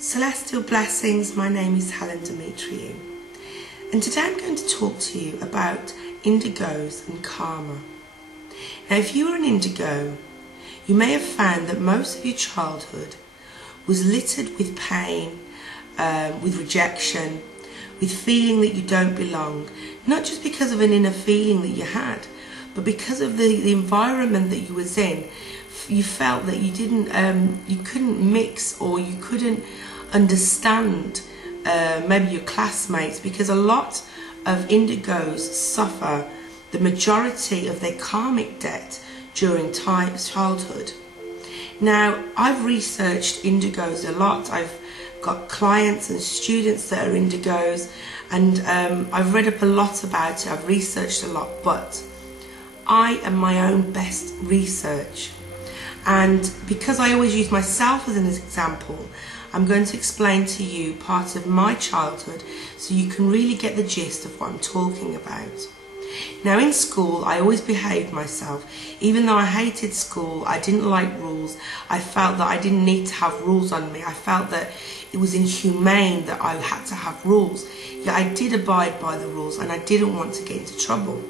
Celestial blessings, my name is Helen Demetriou, and today I'm going to talk to you about indigos and karma. Now, if you are an indigo, you may have found that most of your childhood was littered with pain, with rejection, with feeling that you don't belong, not just because of an inner feeling that you had, but because of the environment that you was in. You felt that you couldn't mix, or you couldn't understand maybe your classmates, because a lot of indigos suffer the majority of their karmic debt during childhood. Now, I've researched indigos a lot. I've got clients and students that are indigos, and I've read up a lot about it. I've researched a lot, but I am my own best research. And because I always use myself as an example, I'm going to explain to you part of my childhood so you can really get the gist of what I'm talking about. Now, in school, I always behaved myself. Even though I hated school, I didn't like rules. I felt that I didn't need to have rules on me. I felt that it was inhumane that I had to have rules. Yet I did abide by the rules, and I didn't want to get into trouble.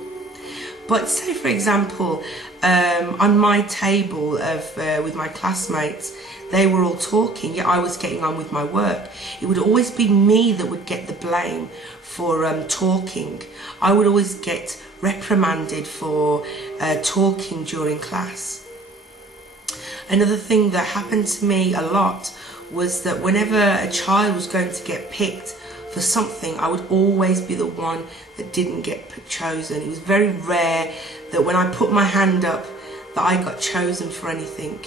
But say, for example, on my table with my classmates, they were all talking, yet I was getting on with my work. It would always be me that would get the blame for talking. I would always get reprimanded for talking during class. Another thing that happened to me a lot was that whenever a child was going to get picked for something, I would always be the one that didn't get chosen. It was very rare that when I put my hand up that I got chosen for anything.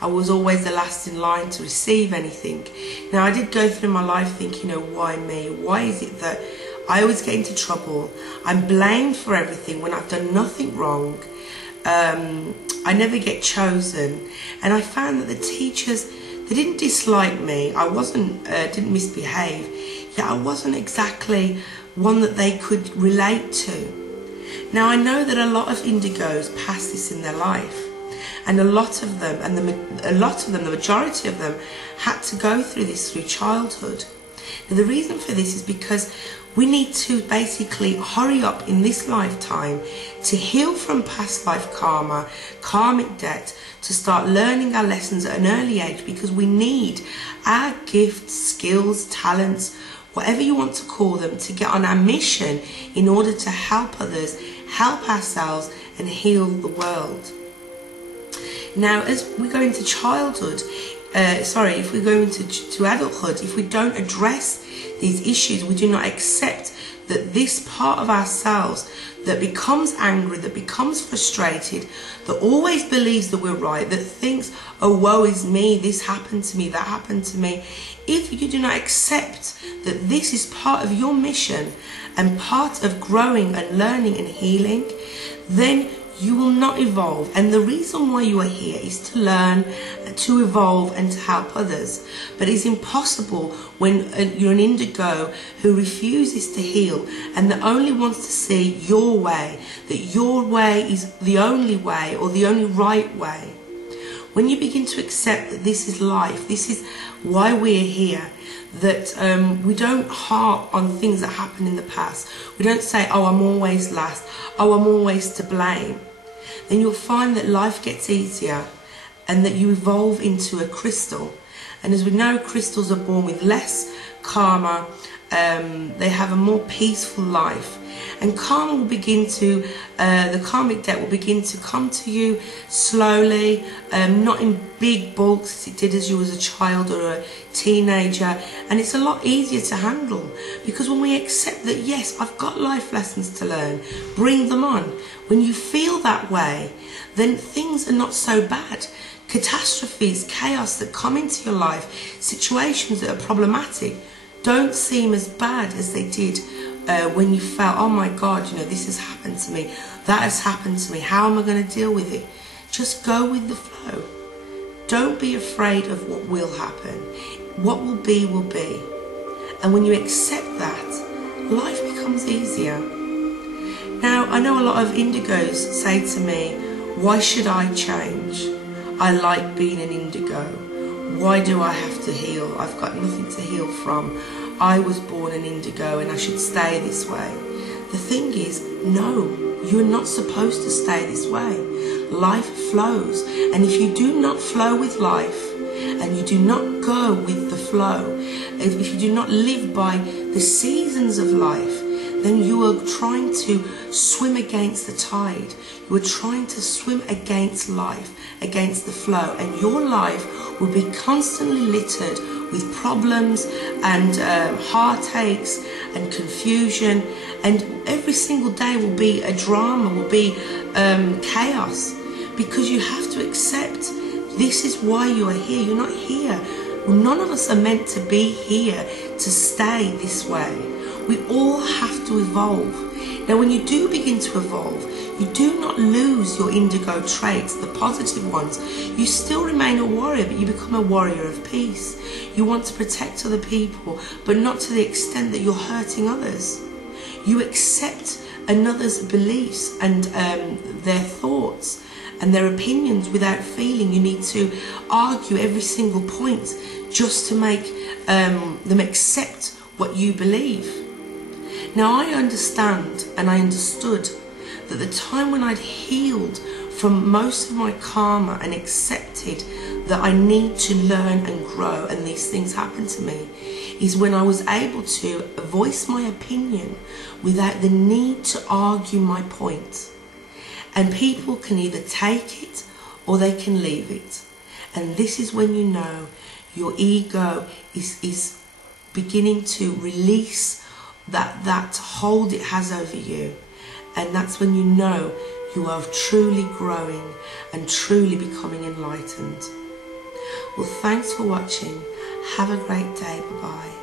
I was always the last in line to receive anything. Now, I did go through my life thinking, why me? Why is it that I always get into trouble? I'm blamed for everything when I've done nothing wrong. I never get chosen. And I found that the teachers, they didn't dislike me. I didn't misbehave. Yet I wasn't exactly one that they could relate to. Now, I know that a lot of indigos pass this in their life, and a lot of them, the majority of them, had to go through this through childhood. Now, the reason for this is because we need to basically hurry up in this lifetime to heal from past life karma, karmic debt, to start learning our lessons at an early age, because we need our gifts, skills, talents, whatever you want to call them, to get on our mission in order to help others, help ourselves, and heal the world. Now, as we go into childhood, if we go into adulthood, if we don't address these issues, we do not accept that this part of ourselves that becomes angry, that becomes frustrated, that always believes that we're right, that thinks, oh, woe is me, this happened to me, that happened to me. If you do not accept that this is part of your mission and part of growing and learning and healing, then you will not evolve. And the reason why you are here is to learn, to evolve, and to help others. But it's impossible when you're an indigo who refuses to heal and that only wants to see your way, that your way is the only way or the only right way. When you begin to accept that this is life, this is why we're here, that we don't harp on things that happened in the past. We don't say, oh, I'm always last, oh, I'm always to blame. Then you'll find that life gets easier and that you evolve into a crystal. And as we know, crystals are born with less karma. They have a more peaceful life. And karma will begin to, the karmic debt will begin to come to you slowly, not in big bulks as it did as you was a child or a teenager. And it's a lot easier to handle, because when we accept that, yes, I've got life lessons to learn, bring them on. When you feel that way, then things are not so bad. Catastrophes, chaos that come into your life, situations that are problematic, don't seem as bad as they did when you felt, oh my God, this has happened to me, that has happened to me, how am I going to deal with it? Just go with the flow. Don't be afraid of what will happen. What will be, will be. And when you accept that, life becomes easier. Now, I know a lot of indigos say to me, why should I change? I like being an indigo. Why do I have to heal? I've got nothing to heal from. I was born an indigo and I should stay this way. The thing is, no, you're not supposed to stay this way. Life flows, and if you do not flow with life, and you do not go with the flow, if you do not live by the seasons of life, then you are trying to swim against the tide. You are trying to swim against life, against the flow, and your life will be constantly littered with problems and heartaches and confusion, and every single day will be a drama, will be chaos, because you have to accept this is why you are here. You're not here. None of us are meant to be here to stay this way. We all have to evolve. Now, when you do begin to evolve, you do not lose your indigo traits, the positive ones. You still remain a warrior, but you become a warrior of peace. You want to protect other people, but not to the extent that you're hurting others. You accept another's beliefs and their thoughts and their opinions without feeling you need to argue every single point just to make them accept what you believe. Now, I understand and I understood that the time when I'd healed from most of my karma and accepted that I need to learn and grow and these things happen to me is when I was able to voice my opinion without the need to argue my point. And people can either take it or they can leave it. And this is when you know your ego is beginning to release that hold it has over you. And that's when you know you are truly growing and truly becoming enlightened. Well, thanks for watching. Have a great day. Bye-bye.